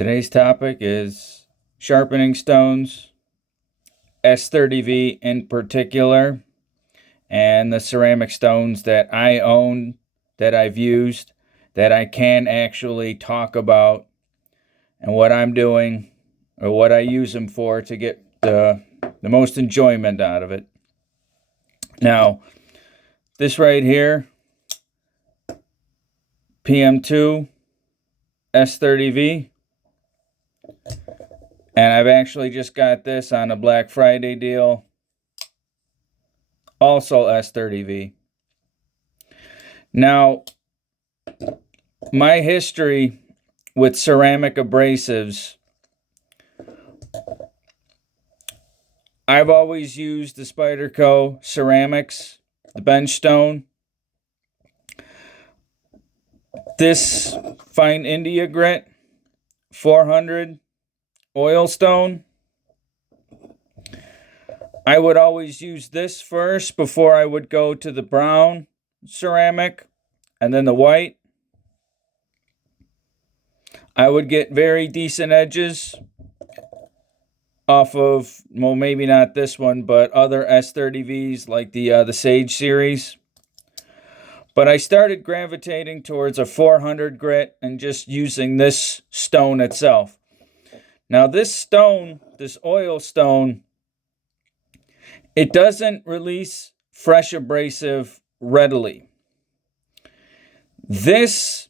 Today's topic is sharpening stones, S30V in particular, and the ceramic stones that I own, that I've used, that I can actually talk about, and what I'm doing or what I use them for to get the most enjoyment out of it. Now, this right here, PM2 S30V. And I've actually just got this on a Black Friday deal. Also S30V. Now, my history with ceramic abrasives, I've always used the Spyderco ceramics, the bench stone. This fine India grit 400 oil stone. I would always use this first before I would go to the brown ceramic and then the white. I would get very decent edges off of, well, maybe not this one, but other S30Vs like the Sage series. But I started gravitating towards a 400 grit and just using this stone itself. Now this stone, this oil stone, it doesn't release fresh abrasive readily. This,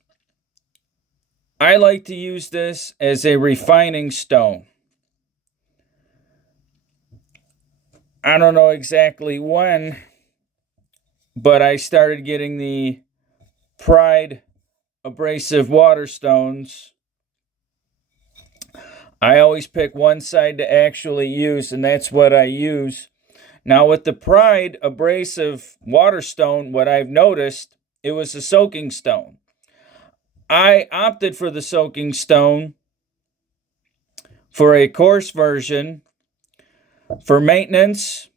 I like to use this as a refining stone. I don't know exactly when, but I started getting the Pride abrasive water stones. I always pick one side to actually use, and that's what I use. Now with the Pride abrasive water stone, what I've noticed, it was a soaking stone. I opted for the soaking stone for a coarse version for maintenance,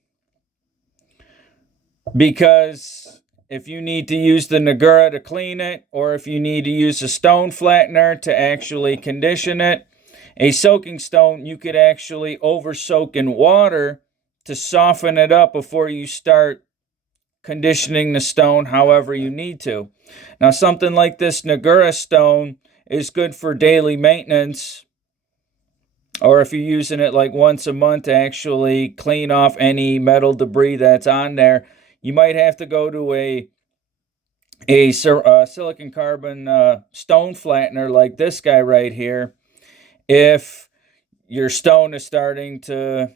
because if you need to use the Nagura to clean it, or if you need to use a stone flattener to actually condition it, a soaking stone you could actually over soak in water to soften it up before you start conditioning the stone however you need to. Now something like this Nagura stone is good for daily maintenance, or if you're using it like once a month to actually clean off any metal debris that's on there. You might have to go to a silicon carbon stone flattener like this guy right here if your stone is starting to,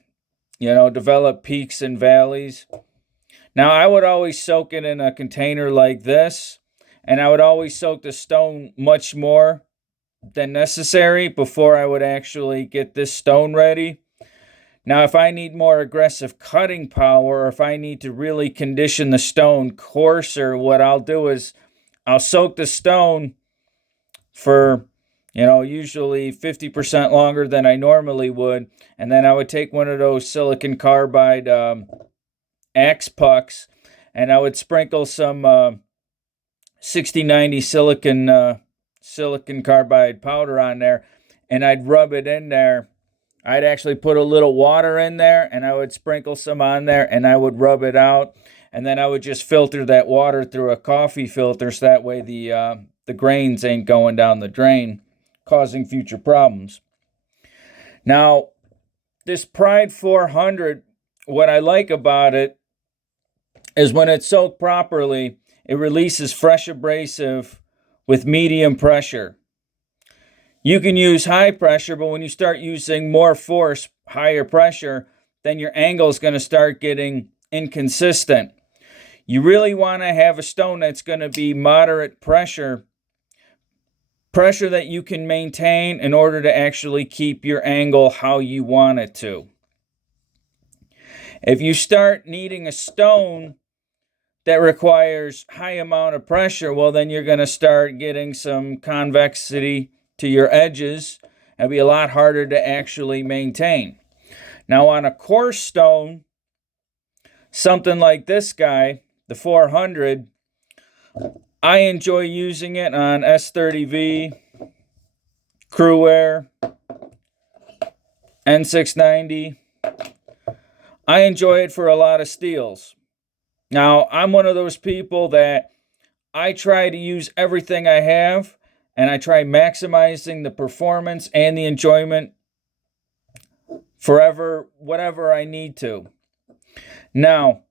develop peaks and valleys. Now, I would always soak it in a container like this, and I would always soak the stone much more than necessary before I would actually get this stone ready. Now, if I need more aggressive cutting power, or if I need to really condition the stone coarser, what I'll do is I'll soak the stone for, usually 50% longer than I normally would. And then I would take one of those silicon carbide axe pucks, and I would sprinkle some 6090 silicon carbide powder on there, and I'd rub it in there. I'd actually put a little water in there, and I would sprinkle some on there, and I would rub it out, and then I would just filter that water through a coffee filter, so that way the grains ain't going down the drain, causing future problems. Now, this Pride 400, what I like about it is when it's soaked properly, it releases fresh abrasive with medium pressure. You can use high pressure, but when you start using more force, higher pressure, then your angle is going to start getting inconsistent. You really want to have a stone that's going to be moderate pressure that you can maintain in order to actually keep your angle how you want it to. If you start needing a stone that requires high amount of pressure, well, then you're going to start getting some convexity to your edges. It'll be a lot harder to actually maintain. Now on a coarse stone, something like this guy, the 400, I enjoy using it on S30V, Cruair, N690. I enjoy it for a lot of steels. Now, I'm one of those people that I try to use everything I have, and I try maximizing the performance and the enjoyment forever, whatever I need to. Now,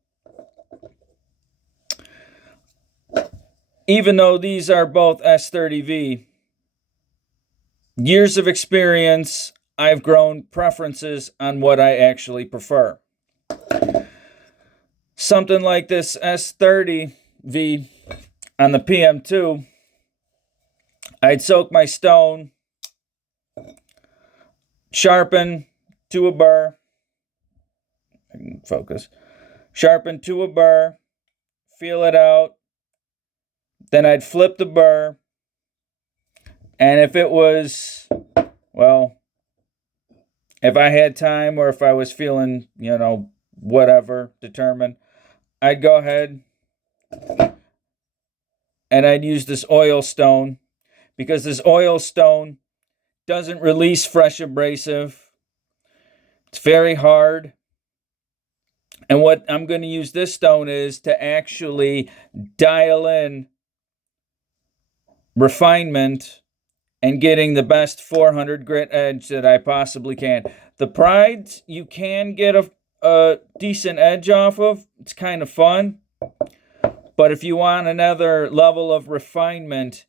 even though these are both S30V, years of experience, I've grown preferences on what I actually prefer. Something like this S30V on the PM2, I'd soak my stone, sharpen to a burr, I can focus, sharpen to a burr, feel it out, then I'd flip the burr, and if it was, well, if I had time or if I was feeling, whatever, determined, I'd go ahead and I'd use this oil stone, because this oil stone doesn't release fresh abrasive. It's very hard. And what I'm going to use this stone is to actually dial in refinement and getting the best 400 grit edge that I possibly can. The Prides, you can get a decent edge off of. It's kind of fun. But if you want another level of refinement,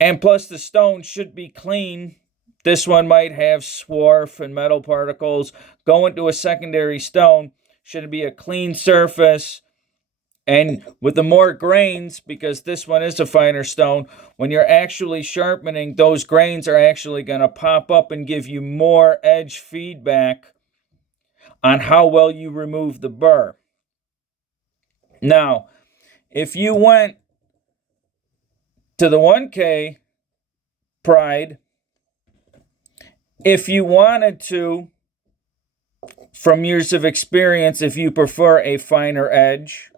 and plus the stone should be clean, this one might have swarf and metal particles. Go into a secondary stone, should be a clean surface. And with the more grains, because this one is a finer stone, when you're actually sharpening, those grains are actually going to pop up and give you more edge feedback on how well you remove the burr. Now, if you went to the 1K Pride, if you wanted to, from years of experience, if you prefer a finer edge,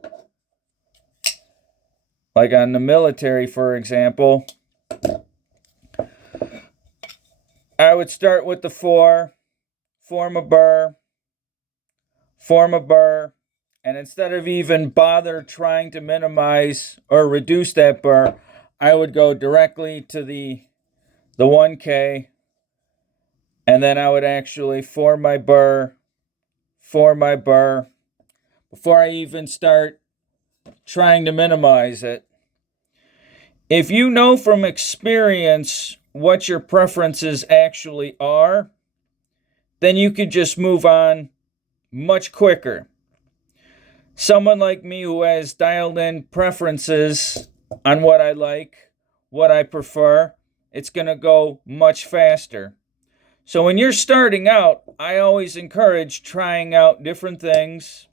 like on the military, for example, I would start with the 4, form a burr, and instead of even bother trying to minimize or reduce that burr, I would go directly to the 1K, and then I would actually form my burr before I even start trying to minimize it. If you know from experience what your preferences actually are, then you could just move on much quicker. Someone like me who has dialed in preferences on what I like, what I prefer, it's going to go much faster. So when you're starting out, I always encourage trying out different things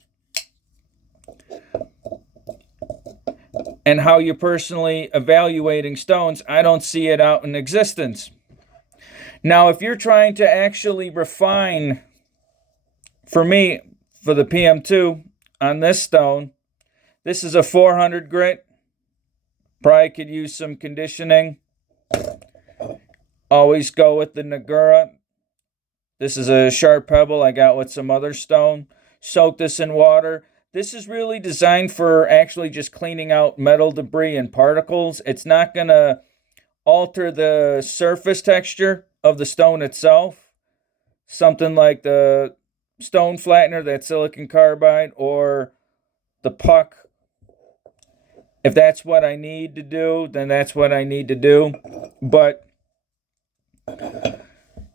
and how you're personally evaluating stones. I don't see it out in existence. Now, if you're trying to actually refine, for me, for the PM2 on this stone, this is a 400 grit. Probably could use some conditioning. Always go with the Nagura. This is a sharp pebble I got with some other stone. Soak this in water. This is really designed for actually just cleaning out metal debris and particles. It's not going to alter the surface texture of the stone itself. Something like the stone flattener, that silicon carbide, or the puck. If that's what I need to do, then that's what I need to do. But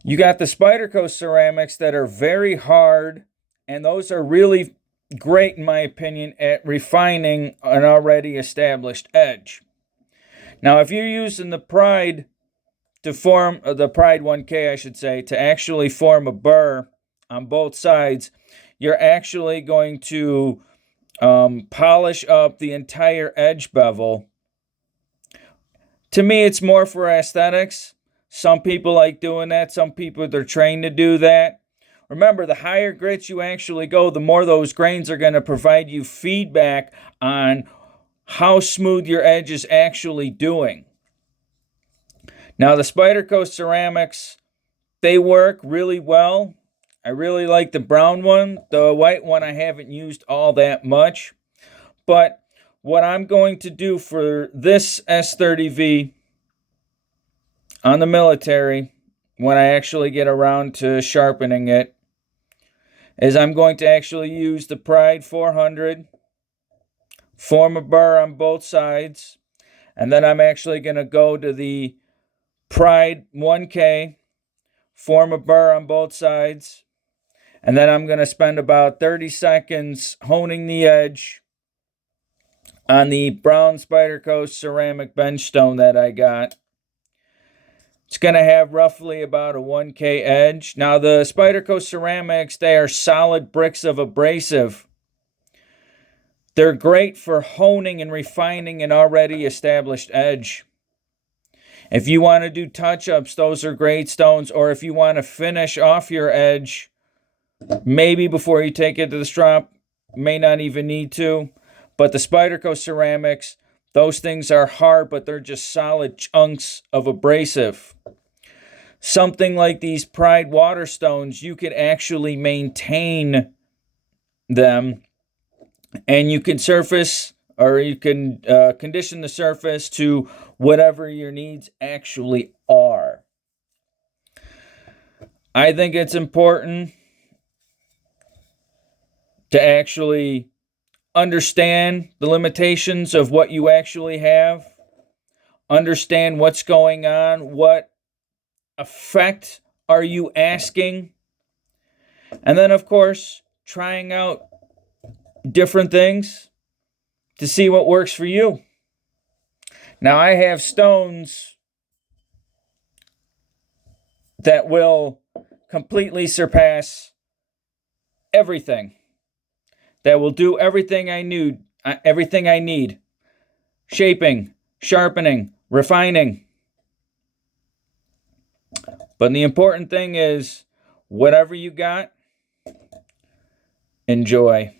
you got the Spyderco ceramics that are very hard, and those are really great, in my opinion, at refining an already established edge. Now, if you're using the Pride to form, the Pride 1K, I should say, to actually form a burr on both sides, you're actually going to polish up the entire edge bevel. To me, it's more for aesthetics. Some people like doing that. Some people, they're trained to do that. Remember, the higher grits you actually go, the more those grains are going to provide you feedback on how smooth your edge is actually doing. Now the Spyderco ceramics, they work really well. I really like the brown one. The white one I haven't used all that much. But what I'm going to do for this S30V on the military, when I actually get around to sharpening it, is I'm going to actually use the Pride 400, form a burr on both sides, and then I'm actually going to go to the Pride 1K, form a burr on both sides, and then I'm going to spend about 30 seconds honing the edge on the brown Spyderco ceramic bench stone that I got. It's going to have roughly about a 1K edge. Now the Spyderco ceramics, they are solid bricks of abrasive. They're great for honing and refining an already established edge. If you want to do touch-ups, those are great stones. Or if you want to finish off your edge, maybe before you take it to the strop, may not even need to. But the Spyderco ceramics, those things are hard, but they're just solid chunks of abrasive. Something like these Pride Waterstones, you could actually maintain them, and you can surface, or you can condition the surface to whatever your needs actually are. I think it's important to actually understand the limitations of what you actually have, understand what's going on, what effect are you asking, and then of course trying out different things to see what works for you. Now I have stones that will completely surpass everything, that will do everything I need. Shaping, sharpening, refining. But the important thing is, whatever you got, enjoy.